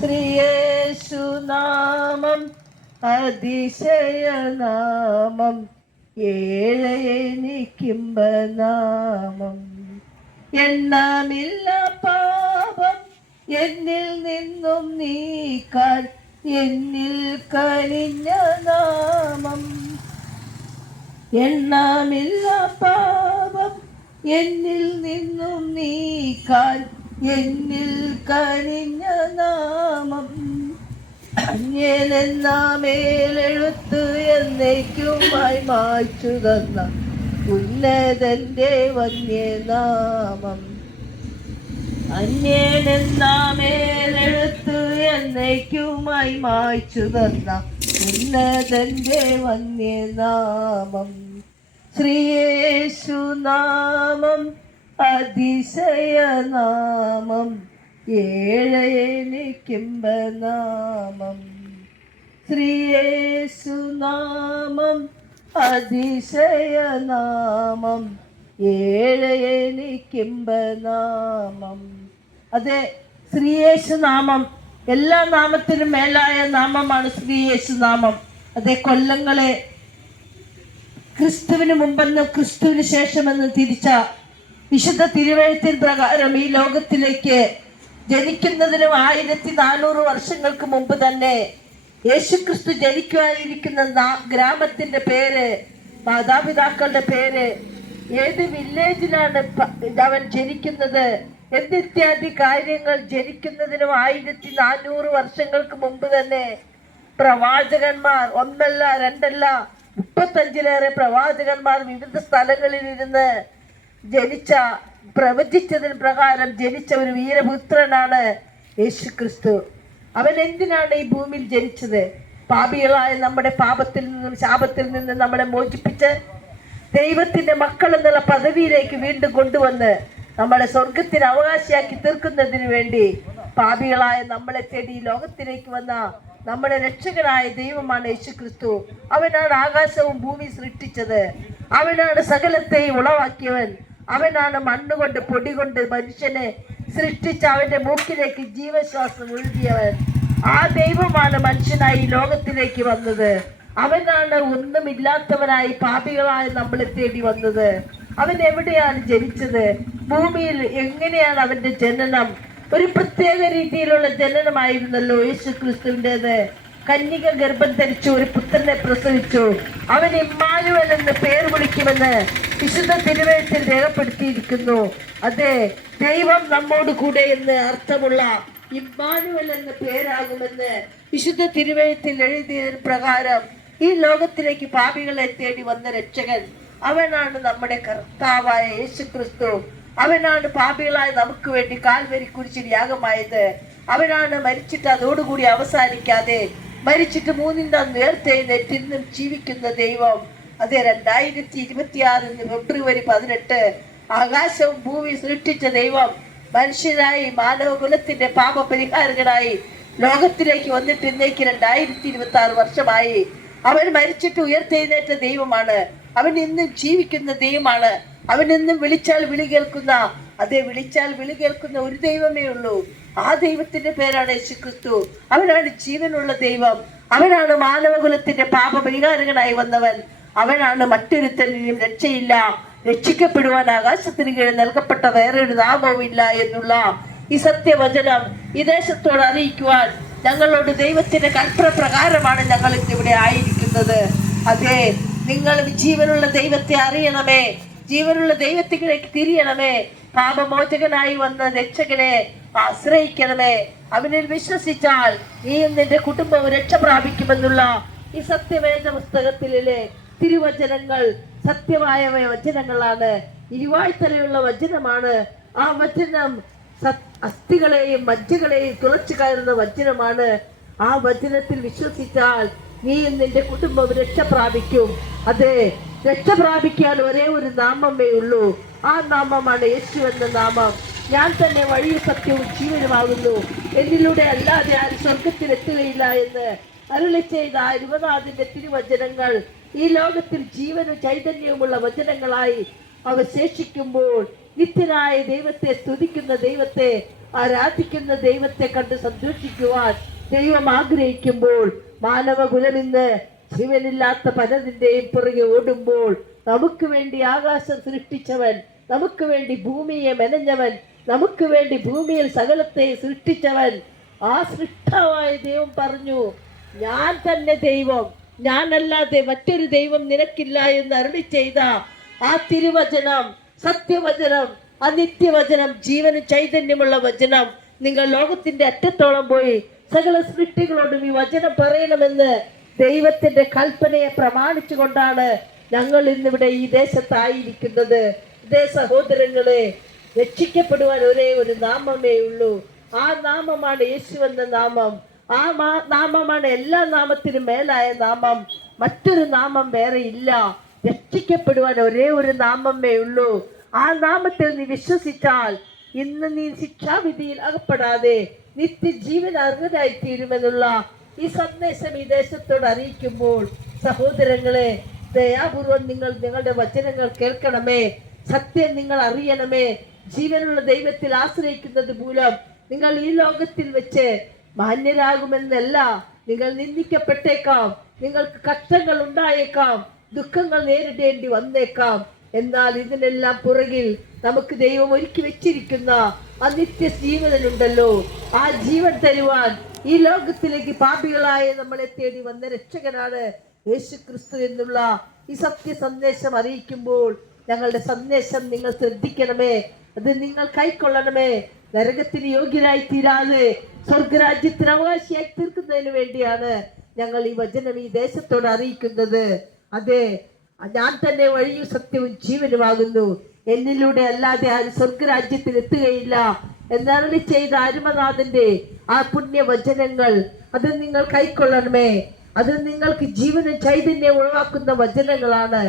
ശ്രീയേശുനാമം അതിശയനാമം, ഏഴയനിക്കുംബനാമം. എണ്ണമില്ല പാപം എന്നിൽ നിന്നും നീക്കാൻ എന്നിൽ കനിഞ്ഞ നാമം. എണ്ണമില്ല പാപം എന്നിൽ നിന്നും നീക്കാൻ എന്നിൽ കനിഞ്ഞ നാമം. അന്യനെന്ന മേലെഴുത്ത് എന്നേക്കുമായി മായ്ച്ചു തന്ന ഉന്നതന്റെ വന്യനാമം. അന്യനെന്ന മേലെഴുത്ത് എന്നേക്കുമായി മായ്ച്ചു തന്ന ഉന്നതന്റെ വന്യനാമം. ശ്രീയേശുനാമം അതിശയനാമം, ഏഴയനിക്കുംബനാമം. ശ്രീയേശുനാമം അതിശയനാമം, ഏഴയനിക്കുംബനാമം. അതെ, ശ്രീയേശുനാമം എല്ലാ നാമത്തിനും മേലായ നാമമാണ് ശ്രീയേശുനാമം. അതെ, കൊല്ലങ്ങളെ ക്രിസ്തുവിന് മുമ്പെന്നും ക്രിസ്തുവിന് ശേഷമെന്നും തിരിച്ച വിശുദ്ധ തിരുവെഴുത്തിൻ പ്രകാരം ഈ ലോകത്തിലേക്ക് ജനിക്കുന്നതിനും 1400 വർഷങ്ങൾക്ക് മുമ്പ് തന്നെ യേശുക്രിസ്തു ജനിക്കുവാനിരിക്കുന്ന ഗ്രാമത്തിന്റെ പേര്, മാതാപിതാക്കളുടെ പേര്, ഏത് വില്ലേജിലാണ് അവൻ ജനിക്കുന്നത്, എന്തിത്യാദി കാര്യങ്ങൾ ജനിക്കുന്നതിനും 1400 വർഷങ്ങൾക്ക് മുമ്പ് തന്നെ പ്രവാചകന്മാർ, ഒന്നല്ല രണ്ടല്ല 35-ലേറെ പ്രവാചകന്മാർ വിവിധ സ്ഥലങ്ങളിൽ ഇരുന്ന് പ്രവചിച്ചതിന് പ്രകാരം ജനിച്ച ഒരു വീരപുത്രനാണ് യേശുക്രിസ്തു. അവൻ എന്തിനാണ് ഈ ഭൂമിയിൽ ജനിച്ചത്? പാപികളായ നമ്മുടെ പാപത്തിൽ നിന്നും ശാപത്തിൽ നിന്നും നമ്മളെ മോചിപ്പിച്ച് ദൈവത്തിന്റെ മക്കൾ എന്നുള്ള പദവിയിലേക്ക് വീണ്ടും കൊണ്ടുവന്ന് നമ്മളെ സ്വർഗത്തിന് അവകാശിയാക്കി തീർക്കുന്നതിന് വേണ്ടി പാപികളായ നമ്മളെ തേടി ലോകത്തിലേക്ക് വന്ന നമ്മുടെ രക്ഷകനായ ദൈവമാണ് യേശുക്രിസ്തു. അവനാണ് ആകാശവും ഭൂമി സൃഷ്ടിച്ചത്. അവനാണ് സകലത്തെയും ഉളവാക്കിയവൻ. അവനാണ് മണ്ണുകൊണ്ട് പൊടി കൊണ്ട് മനുഷ്യനെ സൃഷ്ടിച്ച് അവന്റെ മൂക്കിലേക്ക് ജീവശ്വാസം ഒഴുകിയവൻ. ആ ദൈവമാണ് മനുഷ്യനായി ലോകത്തിലേക്ക് വന്നത്. അവനാണ് ഒന്നുമില്ലാത്തവനായി പാപികളായ നമ്മളെ തേടി വന്നത്. അവൻ എവിടെയാണ് ജനിച്ചത്? ഭൂമിയിൽ. എങ്ങനെയാണ് അവന്റെ ജനനം? ഒരു പ്രത്യേക രീതിയിലുള്ള ജനനമായിരുന്നല്ലോ യേശുക്രിസ്തുവിൻ്റെത്. കന്യക ഗർഭം ധരിച്ചു ഒരു പുത്രനെ പ്രസവിച്ചു. അവൻ ഇമ്മാനുവൽ എന്ന് പേർ വിളിക്കുമെന്ന് വിശുദ്ധ തിരുവെഴുത്തിൽ രേഖപ്പെടുത്തിയിരിക്കുന്നു. അതെ, ദൈവം നമ്മോട് കൂടെ എന്ന് അർത്ഥമുള്ള ഇമ്മാനുവൽ എന്ന പേരാകുമെന്ന് വിശുദ്ധ തിരുവെഴുത്തിൽ എഴുതിയതിന് പ്രകാരം ഈ ലോകത്തിലേക്ക് പാപികളെ തേടി വന്ന രക്ഷകൻ അവനാണ് നമ്മുടെ കർത്താവായ യേശുക്രിസ്തു. അവനാണ് പാപികളായ നമുക്ക് വേണ്ടി കാൽവരി കുരിശിൽ യാഗമായത്. അവനാണ് മരിച്ചിട്ട് അതോടുകൂടി അവസാനിക്കാതെ മരിച്ചിട്ട് 3-ാം നാൾ ഉയർത്തെഴുന്നേറ്റ് ഇന്നും ജീവിക്കുന്ന ദൈവം. അതെ, 2026 ഫെബ്രുവരി 18 ആകാശവും ഭൂമി സൃഷ്ടിച്ച ദൈവം മനുഷ്യനായി മാനവകുലത്തിന്റെ പാപപരിഹാരകനായി ലോകത്തിലേക്ക് വന്നിട്ട് ഇന്നേക്ക് 2026 വർഷമായി. അവൻ മരിച്ചിട്ട് ഉയർത്തെഴുന്നേറ്റ ദൈവമാണ്. അവൻ ഇന്നും ജീവിക്കുന്ന ദൈവമാണ്. അവൻ ഇന്നും വിളിച്ചാൽ വിളി കേൾക്കുന്ന, അതെ, വിളിച്ചാൽ വിളി കേൾക്കുന്ന ഒരു ദൈവമേ ഉള്ളൂ. ആ ദൈവത്തിന്റെ പേരാണ് യേശുക്രിസ്തു. അവനാണ് ജീവനുള്ള ദൈവം. അവനാണ് മാനവകുലത്തിന്റെ പാപപരിഹാരകനായി വന്നവൻ. അവനാണ് മറ്റൊരുത്തനും രക്ഷയില്ല, രക്ഷിക്കപ്പെടുവാൻ ആകാശത്തിന് കീഴിൽ നൽകപ്പെട്ട വേറെ ഒരു നാമവും ഇല്ല എന്നുള്ള ഈ സത്യവചനം ഈ ദേശത്തോട് അറിയിക്കുവാൻ ഞങ്ങളോട് ദൈവത്തിന്റെ കൽപ്പന പ്രകാരമാണ് ഞങ്ങൾ ഇന്നിവിടെ ആയിരിക്കുന്നത്. അതെ, നിങ്ങൾ ജീവനുള്ള ദൈവത്തെ അറിയണമേ, ജീവനുള്ള ദൈവത്തിലേക്ക് തിരിയണമേ, പാപമോചകനായി വന്ന രക്ഷകനെ ആശ്രയിക്കണമേ. അവനിൽ വിശ്വസിച്ചാൽ നീയും നിന്റെ കുടുംബവും രക്ഷ പ്രാപിക്കുമെന്നുള്ള ഈ സത്യവേദ പുസ്തകത്തിലെ തിരുവചനങ്ങൾ സത്യമായ വചനങ്ങളാണ്. ഇരുവായ്ത്തലയുള്ള വചനമാണ്. ആ വചനം അസ്ഥികളെയും മജ്ജകളെയും തുളച്ചു കയറുന്ന വചനമാണ്. ആ വചനത്തിൽ വിശ്വസിച്ചാൽ നീയും നിന്റെ കുടുംബം രക്ഷ പ്രാപിക്കും. അതെ, രക്ഷ പ്രാപിക്കാൻ ഒരേ ഒരു നാമമേ ഉള്ളൂ. ആ നാമമാണ് യേശു എന്ന നാമം. ഞാൻ തന്നെ വഴിയും സത്യവും ജീവനുമാകുന്നു, എന്നിലൂടെ അല്ലാതെ ആരും സ്വർഗത്തിലെത്തുകയില്ല എന്ന് അരുളി ചെയ്ത 20-ാം തിരുവചനങ്ങൾ ഈ ലോകത്തിൽ ജീവനും ചൈതന്യവുമുള്ള വചനങ്ങളായി അവശേഷിക്കുമ്പോൾ നിത്യനായ ദൈവത്തെ സ്തുതിക്കുന്ന ദൈവത്തെ ആരാധിക്കുന്ന ദൈവത്തെ കണ്ട് സന്തോഷിക്കുവാൻ ദൈവം ആഗ്രഹിക്കുമ്പോൾ, മാനവകുലം ഇന്ന് ജീവനില്ലാത്ത പലതിന്റെയും പുറകെ ഓടുമ്പോൾ, നമുക്ക് വേണ്ടി ആകാശം സൃഷ്ടിച്ചവൻ, നമുക്ക് വേണ്ടി ഭൂമിയെ മെനഞ്ഞവൻ, നമുക്ക് വേണ്ടി ഭൂമിയിൽ സകലത്തെ സൃഷ്ടിച്ചവൻ, ആ സൃഷ്ടാവായ ദൈവം പറഞ്ഞു, ഞാൻ തന്നെ ദൈവം, ഞാനല്ലാതെ മറ്റൊരു ദൈവം നിനക്കില്ല എന്ന് അരുളി ചെയ്ത ആ തിരുവചനം, സത്യവചനം, ആ നിത്യവചനം, ജീവനും ചൈതന്യമുള്ള വചനം, നിങ്ങൾ ലോകത്തിന്റെ അറ്റത്തോളം പോയി സകല സൃഷ്ടികളോടും ഈ വചനം പറയണമെന്ന് ദൈവത്തിന്റെ കൽപ്പനയെ പ്രമാണിച്ചുകൊണ്ടാണ് ഞങ്ങൾ ഇന്നിവിടെ ഈ ദേശത്തായിരിക്കുന്നത്. ഇതേ സഹോദരങ്ങളെ, രക്ഷിക്കപ്പെടുവാൻ ഒരേ ഒരു നാമമേ ഉള്ളൂ. ആ നാമമാണ് യേശു എന്ന നാമം. ആ നാമമാണ് എല്ലാ നാമത്തിനും മേലായ നാമം. മറ്റൊരു നാമം വേറെ ഇല്ല. രക്ഷിക്കപ്പെടുവാൻ ഒരേ ഒരു നാമമേ ഉള്ളൂ. ആ നാമത്തിൽ നീ വിശ്വസിച്ചാൽ ഇന്ന് നീ ശിക്ഷാവിധിയിൽ അകപ്പെടാതെ നിത്യജീവൻ അർഹനായി തീരുമെന്നുള്ള ഈ സന്ദേശം ഈ ദേശത്തോട് അറിയിക്കുമ്പോൾ, സഹോദരങ്ങളെ, ദയാപൂർവം നിങ്ങൾ നിങ്ങളുടെ വചനങ്ങൾ കേൾക്കണമേ. സത്യം നിങ്ങൾ അറിയണമേ. ജീവനുള്ള ദൈവത്തിൽ ആശ്രയിക്കുന്നത് മൂലം നിങ്ങൾ ഈ ലോകത്തിൽ വെച്ച് മാന്യരാകുമെന്നല്ല, നിങ്ങൾ നിന്ദിക്കപ്പെട്ടേക്കാം, നിങ്ങൾക്ക് കഷ്ടങ്ങൾ ഉണ്ടായേക്കാം, ദുഃഖങ്ങൾ നേരിടേണ്ടി വന്നേക്കാം. എന്നാൽ ഇതിനെല്ലാം പുറകിൽ നമുക്ക് ദൈവം ഒരുക്കി വെച്ചിരിക്കുന്ന ആ നിത്യ ജീവനുണ്ടല്ലോ. ആ ജീവൻ തരുവാൻ ഈ ലോകത്തിലേക്ക് പാപികളായ നമ്മളെ തേടി വന്ന രക്ഷകനാണ് യേശു ക്രിസ്തു എന്നുള്ള ഈ സത്യ സന്ദേശം അറിയിക്കുമ്പോൾ, ഞങ്ങളുടെ സന്ദേശം നിങ്ങൾ ശ്രദ്ധിക്കണമേ. അത് നിങ്ങൾ കൈക്കൊള്ളണമേ. നരകത്തിന് യോഗ്യരായി തീരാതെ സ്വർഗരാജ്യത്തിന് അവകാശിയായി തീർക്കുന്നതിന് വേണ്ടിയാണ് ഞങ്ങൾ ഈ വചനം ഈ ദേശത്തോട് അറിയിക്കുന്നത്. അതെ, ഞാൻ തന്നെ വഴിയും സത്യവും ജീവനുമാകുന്നു, എന്നിലൂടെ അല്ലാതെ ആരും സ്വർഗരാജ്യത്തിൽ എത്തുകയില്ല എന്നരുളി ചെയ്ത അരുമനാഥന്റെ ആ പുണ്യവചനങ്ങൾ അത് നിങ്ങൾ കൈക്കൊള്ളണമേ. അത് നിങ്ങൾക്ക് ജീവനും ചൈതന്യം ഉളവാക്കുന്ന വചനങ്ങളാണ്.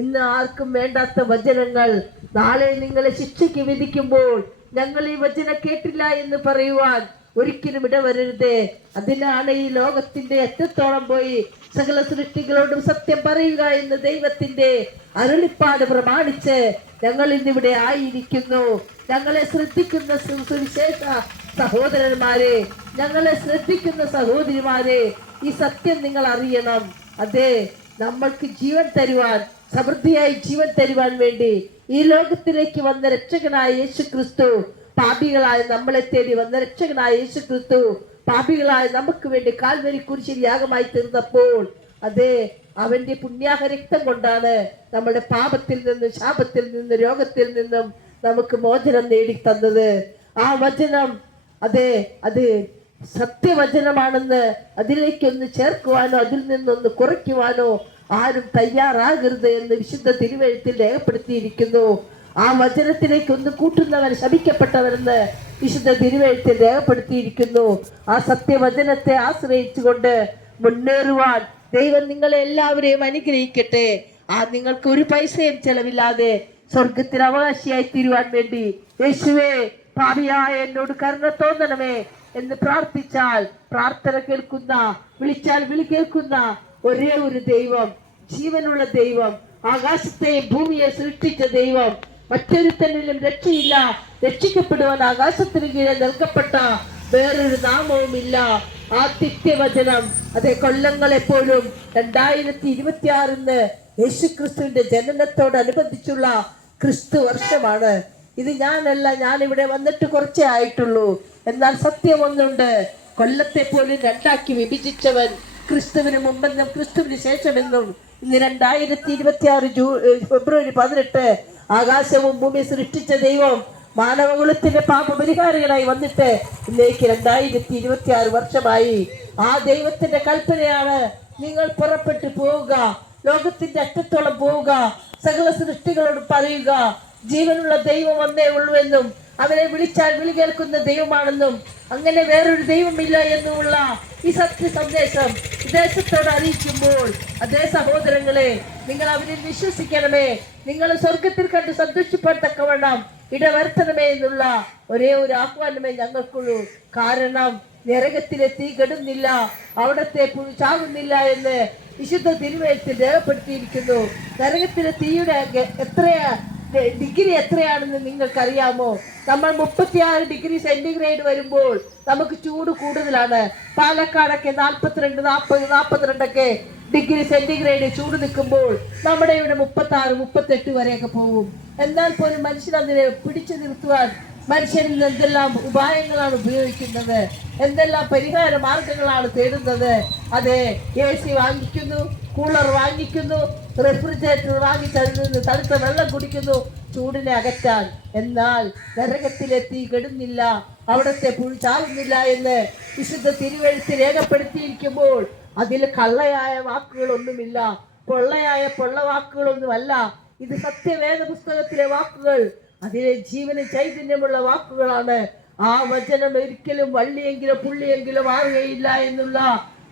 ഇന്ന് ആർക്കും വേണ്ടാത്ത വചനങ്ങൾ. നാളെ നിങ്ങളെ ശിക്ഷയ്ക്ക് വിധിക്കുമ്പോൾ ഞങ്ങൾ ഈ വചനം കേട്ടില്ല എന്ന് പറയുവാൻ ഒരിക്കലും ഇടവരരുത്. അതിനാണ് ഈ ലോകത്തിന്റെ അറ്റത്തോളം പോയി സകല സൃഷ്ടികളോടും സത്യം പറയുക എന്ന് ദൈവത്തിന്റെ അരുളിപ്പാട് പ്രമാണിച്ച് ഞങ്ങൾ ഇന്നിവിടെ ആയിരിക്കുന്നു. ഞങ്ങളെ ശ്രദ്ധിക്കുന്ന സുവിശേഷ സഹോദരന്മാരെ, ഞങ്ങളെ ശ്രദ്ധിക്കുന്ന സഹോദരിമാരെ, ഈ സത്യം നിങ്ങൾ അറിയണം. അതെ, നമ്മൾക്ക് ജീവൻ തരുവാൻ, സമൃദ്ധിയായി ജീവൻ തരുവാൻ വേണ്ടി ഈ ലോകത്തിലേക്ക് വന്ന രക്ഷകനായ യേശു ക്രിസ്തു, പാപികളായ നമ്മളെ തേടി വന്ന രക്ഷകനായ യേശു ക്രിസ്തു പാപികളായ നമുക്ക് വേണ്ടി കാൽവരി കുരിശിൽ യാഗമായി തീർന്നപ്പോൾ, അതെ, അവന്റെ പുണ്യാഹ രക്തം കൊണ്ടാണ് നമ്മുടെ പാപത്തിൽ നിന്നും, ശാപത്തിൽ നിന്നും, രോഗത്തിൽ നിന്നും നമുക്ക് മോചനം നേടി തന്നത്. ആ വചനം, അതെ, അത് സത്യവചനമാണെന്ന് അതിലേക്കൊന്ന് ചേർക്കുവാനോ അതിൽ നിന്നൊന്ന് കുറയ്ക്കുവാനോ ആരും തയ്യാറാകരുത് എന്ന് വിശുദ്ധ തിരുവെഴുത്തിൽ രേഖപ്പെടുത്തിയിരിക്കുന്നു. ആ വചനത്തിലേക്ക് ഒന്ന് കൂട്ടുന്നവൻ ശപിക്കപ്പെട്ടവരെന്ന് വിശുദ്ധ തിരുവെഴുത്തിൽ രേഖപ്പെടുത്തിയിരിക്കുന്നു. ആ സത്യവചനത്തെ ആശ്രയിച്ചുകൊണ്ട് മുന്നേറുവാൻ ദൈവം നിങ്ങളെ എല്ലാവരെയും അനുഗ്രഹിക്കട്ടെ. ആ നിങ്ങൾക്ക് ഒരു പൈസയും ചെലവില്ലാതെ സ്വർഗത്തിന് അവകാശിയായി തീരുവാൻ വേണ്ടി, യേശുവേ, പാപിയായ എന്നോട് കരുണ തോന്നണമേ എന്ന് പ്രാർത്ഥിച്ചാൽ പ്രാർത്ഥന കേൾക്കുന്ന, വിളിച്ചാൽ വിളി കേൾക്കുന്ന ഒരേ ഒരു ദൈവം, ജീവനുള്ള ദൈവം, ആകാശത്തെയും ഭൂമിയെ സൃഷ്ടിച്ച ദൈവം, മറ്റൊരുത്തനിലും രക്ഷയില്ല. രക്ഷിക്കപ്പെടുവാൻ ആകാശത്തിന് കീഴെ നൽകപ്പെട്ട വേറൊരു നാമവുമില്ല. ആ നിത്യവചനം, അതെ, കൊല്ലങ്ങളെപ്പോഴും 2026 യേശുക്രിസ്തുവിന്റെ ജനനത്തോടനുബന്ധിച്ചുള്ള ക്രിസ്തു വർഷമാണ്. ഇത് ഞാനല്ല, ഞാനിവിടെ വന്നിട്ട് കുറച്ചേ ആയിട്ടുള്ളൂ. എന്നാൽ സത്യം ഒന്നുണ്ട്, കൊല്ലത്തെ പോലും രണ്ടാക്കി വിഭജിച്ചവൻ ക്രിസ്തുവിന് മുമ്പെന്നും ക്രിസ്തുവിന് ശേഷമെന്നും. ഇന്ന് 2026 ഫെബ്രുവരി 18 ആകാശവും ഭൂമി സൃഷ്ടിച്ച ദൈവം മാനവകുലത്തിന്റെ പാപപരിഹാരകനായി വന്നിട്ട് ഇന്നേക്ക് 2026 വർഷമായി. ആ ദൈവത്തിന്റെ കൽപ്പനയാണ്, നിങ്ങൾ പുറപ്പെട്ടു പോവുക, ലോകത്തിന്റെ അറ്റത്തോളം പോവുക, സകല സൃഷ്ടികളോട് പറയുക, ജീവനുള്ള ദൈവം ഒന്നേ ഉള്ളൂ എന്നും അവരെ വിളിച്ചാൽ വിളി കേൾക്കുന്ന ദൈവമാണെന്നും അങ്ങനെ വേറൊരു ദൈവമില്ല എന്നുമുള്ള ഈ സത്യ സന്ദേശം ദേശത്തോട് അറിയിക്കുമ്പോൾ, അതേ സഹോദരങ്ങളെ, നിങ്ങൾ അവരിൽ വിശ്വസിക്കണമേ. നിങ്ങൾ സ്വർഗത്തിൽ കണ്ട് സന്തോഷിപ്പെടത്തക്കവണ്ണം ഇടവരുത്തണമേ എന്നുള്ള ഒരേ ഒരു ആഹ്വാനമേ ഞങ്ങൾക്കുള്ളൂ. കാരണം നരകത്തിലെ തീ കെടുന്നില്ല, അവിടത്തെ ചാകുന്നില്ല എന്ന് വിശുദ്ധ തിരുവെഴുത്തിൽ രേഖപ്പെടുത്തിയിരിക്കുന്നു. നരകത്തിലെ തീയുടെ എത്രയാ ഡിഗ്രി എത്രയാണെന്ന് നിങ്ങൾക്കറിയാമോ? നമ്മൾ 36 ഡിഗ്രി സെന്റിഗ്രേഡ് വരുമ്പോൾ നമുക്ക് ചൂട് കൂടുതലാണ്. പാലക്കാടൊക്കെ 42, 40, 42 ഡിഗ്രി സെന്റിഗ്രേഡ് ചൂട് നിൽക്കുമ്പോൾ നമ്മുടെ ഇവിടെ 36, 38 വരെയൊക്കെ പോകും. എന്നാൽ പോലും മനുഷ്യൻ അതിനെ പിടിച്ചു നിർത്തുവാൻ മനുഷ്യനിൽ എന്തെല്ലാം ഉപായങ്ങളാണ് ഉപയോഗിക്കുന്നത്, എന്തെല്ലാം പരിഹാര മാർഗങ്ങളാണ് തേടുന്നത്. അതെ, AC വാങ്ങിക്കുന്നു, കൂളർ വാങ്ങിക്കുന്നു, റെഫ്രിജറേറ്റർ വാങ്ങിച്ച് അതിൽ നിന്ന് തണുത്ത വെള്ളം കുടിക്കുന്നു ചൂടിനെ അകറ്റാൻ. എന്നാൽ നരകത്തിലെത്തി കെടുന്നില്ല, അവിടത്തെ പുഴു ചാവുന്നില്ല എന്ന് വിശുദ്ധ തിരുവെഴുത്ത് രേഖപ്പെടുത്തിയിരിക്കുമ്പോൾ അതിൽ കള്ളയായ വാക്കുകളൊന്നുമില്ല, പൊള്ള വാക്കുകളൊന്നുമല്ല. ഇത് സത്യവേദ പുസ്തകത്തിലെ വാക്കുകൾ, അതിലെ ജീവന് ചൈതന്യമുള്ള വാക്കുകളാണ്. ആ വചനം ഒരിക്കലും വള്ളിയെങ്കിലും പുള്ളിയെങ്കിലും മാറുകയില്ല എന്നുള്ള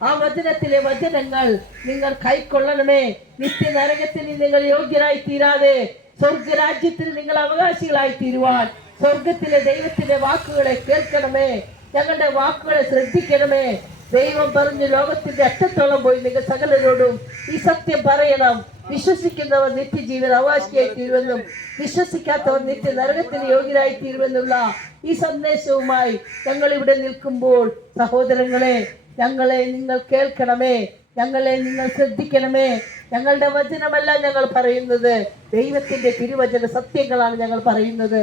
ആ വചനത്തിലെ വചനങ്ങൾ നിങ്ങൾ കൈക്കൊള്ളണമേ. നിത്യനരകത്തിൽ നിങ്ങൾ യോഗ്യരായി തീരാതെ സ്വർഗരാജ്യത്തിൽ നിങ്ങൾ അവകാശികളായി തീരുവാൻ സ്വർഗത്തിലെ ദൈവത്തിന്റെ വാക്കുകളെ കേൾക്കണമേ. ഞങ്ങളുടെ വാക്കുകളെ ശ്രദ്ധിക്കണമേ. ദൈവം പറഞ്ഞു, ലോകത്തിന്റെ അറ്റത്തോളം പോയി നിങ്ങൾ സകലരോടും ഈ സത്യം പറയണം. വിശ്വസിക്കുന്നവർ നിത്യജീവൻ അവകാശിയായി തീരുമെന്നും വിശ്വസിക്കാത്തവർ നിത്യ നരകത്തിന് യോഗ്യരായി തീരുമെന്നുള്ള ഈ സന്ദേശവുമായി ഞങ്ങൾ ഇവിടെ നിൽക്കുമ്പോൾ സഹോദരങ്ങളെ, ഞങ്ങളെ നിങ്ങൾ കേൾക്കണമേ, ഞങ്ങളെ നിങ്ങൾ ശ്രദ്ധിക്കണമേ. ഞങ്ങളുടെ വചനമല്ല ഞങ്ങൾ പറയുന്നത്, ദൈവത്തിന്റെ തിരുവചന സത്യങ്ങളാണ് ഞങ്ങൾ പറയുന്നത്.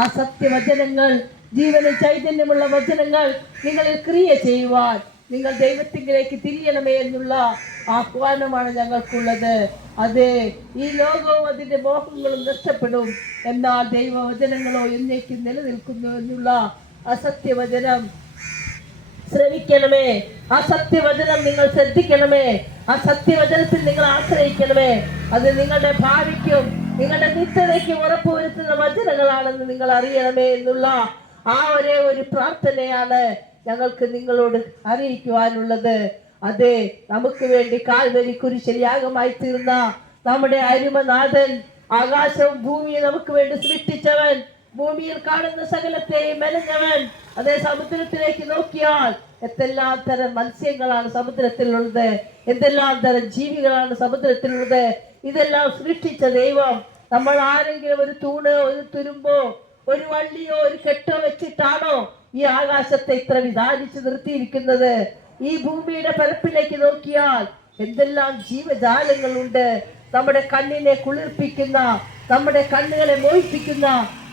ആ സത്യവചനങ്ങൾ, ജീവന ചൈതന്യമുള്ള വചനങ്ങൾ നിങ്ങളിൽ ക്രിയ ചെയ്യുവാൻ നിങ്ങൾ ദൈവത്തിലേക്ക് തിരിയണമേ എന്നുള്ള ആഹ്വാനമാണ് ഞങ്ങൾക്കുള്ളത്. അതെ, ഈ ലോകവും അതിന്റെ മോഹങ്ങളും നഷ്ടപ്പെടും, എന്നാൽ ദൈവവചനങ്ങളോ എന്നേക്കും നിലനിൽക്കുന്നു എന്നുള്ള അസത്യവചനം ശ്രവിക്കണമേ. ആ സത്യവചനം നിങ്ങൾ ശ്രദ്ധിക്കണമേ. ആ സത്യവചനത്തിൽ നിങ്ങൾ ആശ്രയിക്കണമേ. അത് നിങ്ങളുടെ ഭാവിക്കും നിങ്ങളുടെ നിത്യതയ്ക്കും ഉറപ്പുവരുത്തുന്ന വചനങ്ങളാണെന്ന് നിങ്ങൾ അറിയണമേ എന്നുള്ള ആ ഒരേ ഒരു പ്രാർത്ഥനയാണ് ഞങ്ങൾക്ക് നിങ്ങളോട് അറിയിക്കുവാനുള്ളത്. അതെ, നമുക്ക് വേണ്ടി കാൽവരി കുരിശിൽ യാഗമായി തീർന്ന നമ്മുടെ അരുമനാഥൻ, ആകാശവും ഭൂമിയെ നമുക്ക് വേണ്ടി സൃഷ്ടിച്ചവൻ, ഭൂമിയിൽ കാണുന്ന സകലത്തെയും മെനഞ്ഞവൻ. അതേ, സമുദ്രത്തിലേക്ക് നോക്കിയാൽ എന്തെല്ലാം തരം മത്സ്യങ്ങളാണ് സമുദ്രത്തിലുള്ളത്, എന്തെല്ലാം തരം ജീവികളാണ് സമുദ്രത്തിലുള്ളത്. ഇതെല്ലാം സൃഷ്ടിച്ച ദൈവം നമ്മൾ ആരെങ്കിലും ഒരു തൂണോ ഒരു തുരുമ്പോ ഒരു വള്ളിയോ ഒരു കെട്ടോ വെച്ചിട്ടാണോ ഈ ആകാശത്തെ ഇത്ര വിധാനിച്ച് നിർത്തിയിരിക്കുന്നത്? ഈ ഭൂമിയുടെ പരപ്പിലേക്ക് നോക്കിയാൽ എന്തെല്ലാം ജീവജാലങ്ങളുണ്ട്. നമ്മുടെ കണ്ണിനെ കുളിർപ്പിക്കുന്ന, നമ്മുടെ കണ്ണുകളെ മോഹിപ്പിക്കുന്ന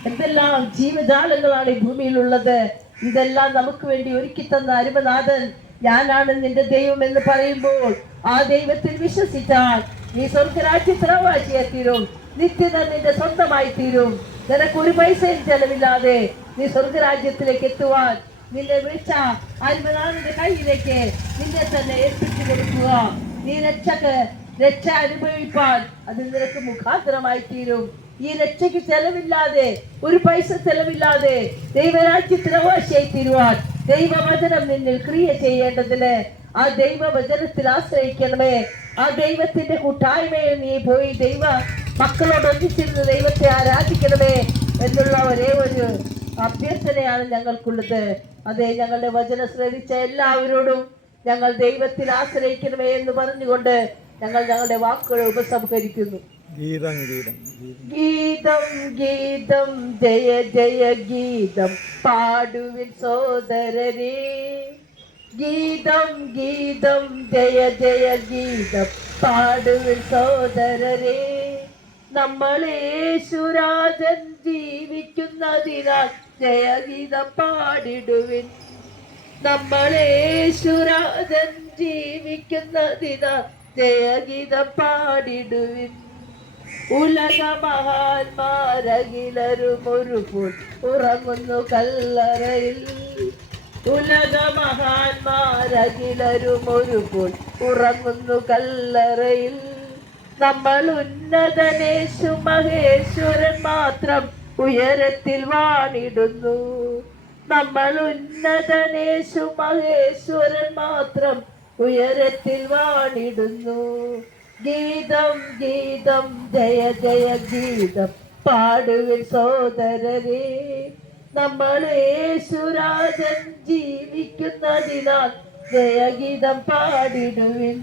എന്തെല്ലാം ജീവജാലങ്ങളാണ് ഈ ഭൂമിയിലുള്ളത്. ഇതെല്ലാം നമുക്ക് വേണ്ടി ഒരുക്കി തന്ന അരുമനാഥൻ, ഞാനാണ് നിന്റെ ദൈവം എന്ന് പറയുമ്പോൾ ആ ദൈവത്തിൽ വിശ്വസിച്ചാൽ നീ സ്വർഗരാജ്യത്തിൽ അവകാശിയായി തീരും. നിത്യത നിന്റെ സ്വന്തമായി തീരും. നിനക്ക് ഒരു പൈസയും ചെലവില്ലാതെ നീ സ്വർഗരാജ്യത്തിലേക്ക് എത്തുവാൻ നിന്നെ വിളിച്ച അരുമനാഥന്റെ കയ്യിലേക്ക് നിന്നെ തന്നെ ഏൽപ്പിച്ചു കൊടുക്കുക. നീ രക്ഷ അനുഭവിപ്പാൻ അത് നിനക്ക് മുഖാന്തരമായി തീരും. ഈ രക്ഷയ്ക്ക് ചെലവില്ലാതെ, ഒരു പൈസ ചെലവില്ലാതെ ദൈവരാജ്യത്തിന് അവകാശിയായി തീരുവാൻ ദൈവവചനം നിന്നിൽ ക്രിയ ചെയ്യേണ്ടതിന് ആ ദൈവവചനത്തിൽ ആശ്രയിക്കണമേ. ആ ദൈവത്തിന്റെ കൂട്ടായ്മയിൽ നീ പോയി ദൈവ മക്കളോട് ഒന്നിച്ചിരുന്ന് ദൈവത്തെ ആരാധിക്കണമേ എന്നുള്ള ഒരേ ഒരു അഭ്യർത്ഥനയാണ് ഞങ്ങൾക്കുള്ളത്. അതെ, ഞങ്ങളുടെ വചനം ശ്രവിച്ച എല്ലാവരോടും ഞങ്ങൾ ദൈവത്തിൽ ആശ്രയിക്കണമേ എന്ന് പറഞ്ഞുകൊണ്ട് ഞങ്ങൾ ഞങ്ങളുടെ വാക്കുകളെ ഉപസംഹരിക്കുന്നു. ഗീതം ഗീതം ഗീതം ഗീതം ജയ ജയ ഗീതം പാടുവിൻ സോദരരേ. ഗീതം ഗീതം ജയ ജയ ഗീതം പാടുവിൻ സോദരരേ. നമ്മൾ യേശുരാജൻ ജീവിക്കുന്നതിനാൽ ജയഗീതം പാടിടുവിൻ. നമ്മൾ യേശുരാജൻ ജീവിക്കുന്നതിനാൽ ജയഗീതം പാടിടുവിൻ. ഉലക മഹാന്മാരകിലരും ഒരുപോൽ ഉറങ്ങുന്നു കല്ലറയിൽ. ഉലക മഹാന്മാരകിലരും ഒരുപോൽ ഉറങ്ങുന്നു കല്ലറയിൽ. നമ്മൾ ഉന്നതനേശു മഹേശ്വരൻ മാത്രം ഉയരത്തിൽ വാണിടുന്നു. നമ്മൾ ഉന്നതനേശു മഹേശ്വരൻ മാത്രം ഉയരത്തിൽ വാണിടുന്നു. ഗീതം ഗീതം ജയ ജയ ഗീതം പാടുവിൻ സോദരരേ. നമ്മൾ യേശുരാജൻ ജീവിക്കുന്നതിനാൽ ജയഗീതം പാടിടുവിൻ.